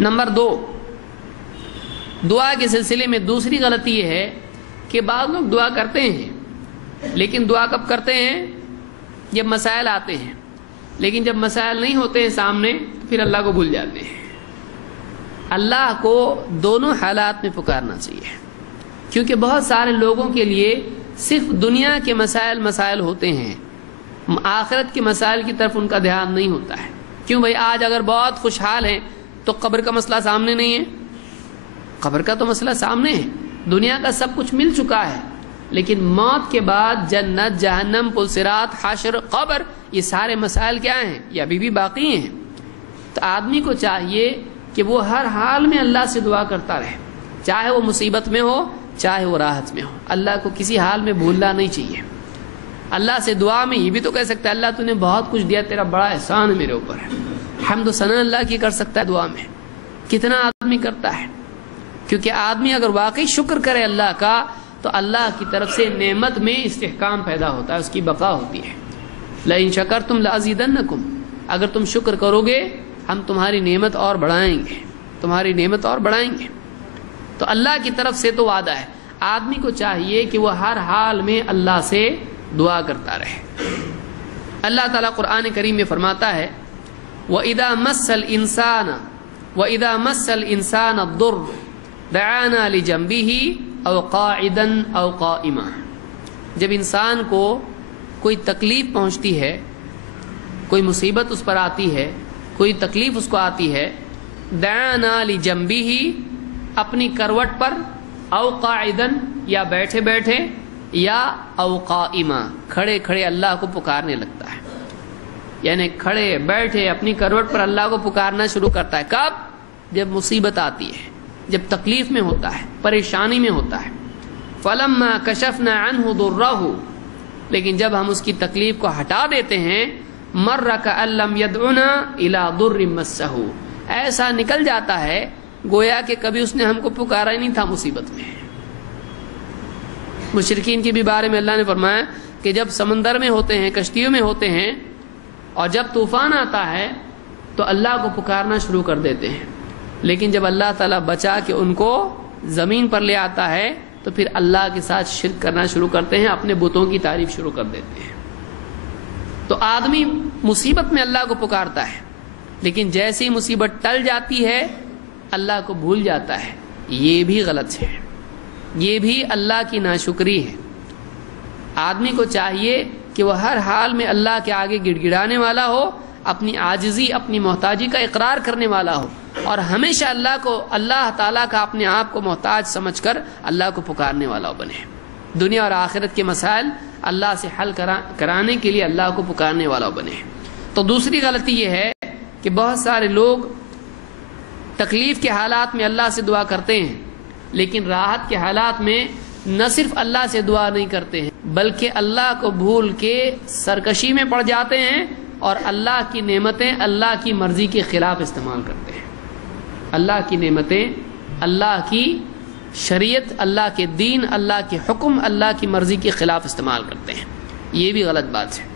Number 2، دعا کے سلسلے میں دوسری غلطی یہ ہے کہ بعض لوگ دعا کرتے ہیں، لیکن دعا کب کرتے ہیں؟ جب مسائل آتے ہیں، لیکن جب مسائل نہیں ہوتے ہیں سامنے تو پھر اللہ کو بھول جاتے ہیں۔ اللہ کو دونوں حالات میں پکارنا چاہیے، کیونکہ بہت سارے لوگوں کے لیے صرف دنیا کے مسائل ہوتے ہیں، آخرت کے مسائل کی طرف ان کا دھیان نہیں ہوتا ہے۔ کیوں بھائی؟ آج اگر بہت خوشحال ہیں تو قبر کا مسئلہ سامنے نہیں ہے؟ قبر کا تو مسئلہ سامنے ہے، دنیا کا سب کچھ مل چکا ہے، لیکن موت کے بعد جنت، جہنم، پل صراط، حشر، قبر، یہ سارے مسائل کیا ہیں؟ یہ ابھی بھی باقی ہیں۔ تو آدمی کو چاہیے کہ وہ ہر حال میں اللہ سے دعا کرتا رہے، چاہے وہ مصیبت میں ہو چاہے وہ راحت میں ہو، اللہ کو کسی حال میں بھولنا نہیں چاہیے۔ اللہ سے دعا میں یہ بھی تو کہہ سکتا ہے اللہ تو نے بہت کچھ دیا، تیرا بڑا احسان ہے میرے اوپر۔ حمد و ثنا اللہ کی کر سکتا ہے دعا میں، کتنا آدمی کرتا ہے؟ کیونکہ آدمی اگر واقعی شکر کرے اللہ کا تو اللہ کی طرف سے نعمت میں استحکام پیدا ہوتا ہے، اس کی بقا ہوتی ہے۔ لئن شکرتم لازیدنکم، اگر تم شکر کرو گے ہم تمہاری نعمت اور بڑھائیں گے، تمہاری نعمت اور بڑھائیں گے۔ تو اللہ کی طرف سے تو وعدہ ہے، آدمی کو چاہیے کہ وہ ہر حال میں اللہ سے دعا کرتا رہے۔ اللہ تعالیٰ قرآن کریم میں فرماتا ہے وَإِذَا مَسَّ الْإِنسَانَ الضُّرُّ دَعَانَا لِجَنبِهِ أَوْ قَاعِدًا أَوْ قَائِمًا، جب انسان کو کوئی تکلیف پہنچتی ہے، کوئی مصیبت اس پر آتی ہے، کوئی تکلیف اس کو آتی ہے، دعانا لجنبه، اپنی کروٹ پر، او قاعدن، یا بیٹھے بیٹھے، یا او قائما، کھڑے کھڑے اللہ کو پکارنے لگتا ہے، یعنی کھڑے بیٹھے اپنی کروٹ پر اللہ کو پکارنا شروع کرتا ہے۔ کب؟ جب مصیبت آتی ہے، جب تکلیف میں ہوتا ہے، پریشانی میں ہوتا ہے۔ فَلَمَّا كَشَفْنَا عَنْهُ ضُرَّهُ، لیکن جب ہم اس کی تکلیف کو ہٹا دیتے ہیں، مَرَّ كَأَن لَّمْ يَدْعُنَا إِلَىٰ ضُرٍّ مَسَّهُ، ایسا نکل جاتا ہے گویا کہ کبھی اس نے ہم کو پکارا ہی نہیں تھا مصیبت میں۔ مشرکین کے بھی بارے میں اللہ نے فرمایا کہ جب سمندر میں ہوتے ہیں، کشتیوں میں ہوتے ہیں، اور جب طوفان آتا ہے تو اللہ کو پکارنا شروع کر دیتے ہیں، لیکن جب اللہ تعالیٰ بچا کے ان کو زمین پر لے آتا ہے تو پھر اللہ کے ساتھ شرک کرنا شروع کرتے ہیں، اپنے بتوں کی تعریف شروع کر دیتے ہیں۔ تو آدمی مصیبت میں اللہ کو پکارتا ہے، لیکن جیسی مصیبت ٹل جاتی ہے اللہ کو بھول جاتا ہے، یہ بھی غلط ہے، یہ بھی اللہ کی ناشکری ہے۔ آدمی کو چاہیے کہ وہ ہر حال میں اللہ کے آگے گڑ گڑانے والا ہو، اپنی عاجزی، اپنی محتاجی کا اقرار کرنے والا ہو، اور ہمیشہ اللہ تعالیٰ کا اپنے آپ کو محتاج سمجھ کر اللہ کو پکارنے والا بنے، دنیا اور آخرت کے مسائل اللہ سے حل کرانے کے لیے اللہ کو پکارنے والا بنے۔ تو دوسری غلطی یہ ہے کہ بہت سارے لوگ تکلیف کے حالات میں اللہ سے دعا کرتے ہیں، لیکن راحت کے حالات میں نہ صرف اللہ سے دعا نہیں کرتے ہیں بلکہ اللہ کو بھول کے سرکشی میں پڑ جاتے ہیں اور اللہ کی نعمتیں اللہ کی مرضی کے خلاف استعمال کرتے ہیں۔ اللہ کی نعمتیں، اللہ کی شریعت، اللہ کے دین، اللہ کے حکم، اللہ کی مرضی کے خلاف استعمال کرتے ہیں، یہ بھی غلط بات ہے۔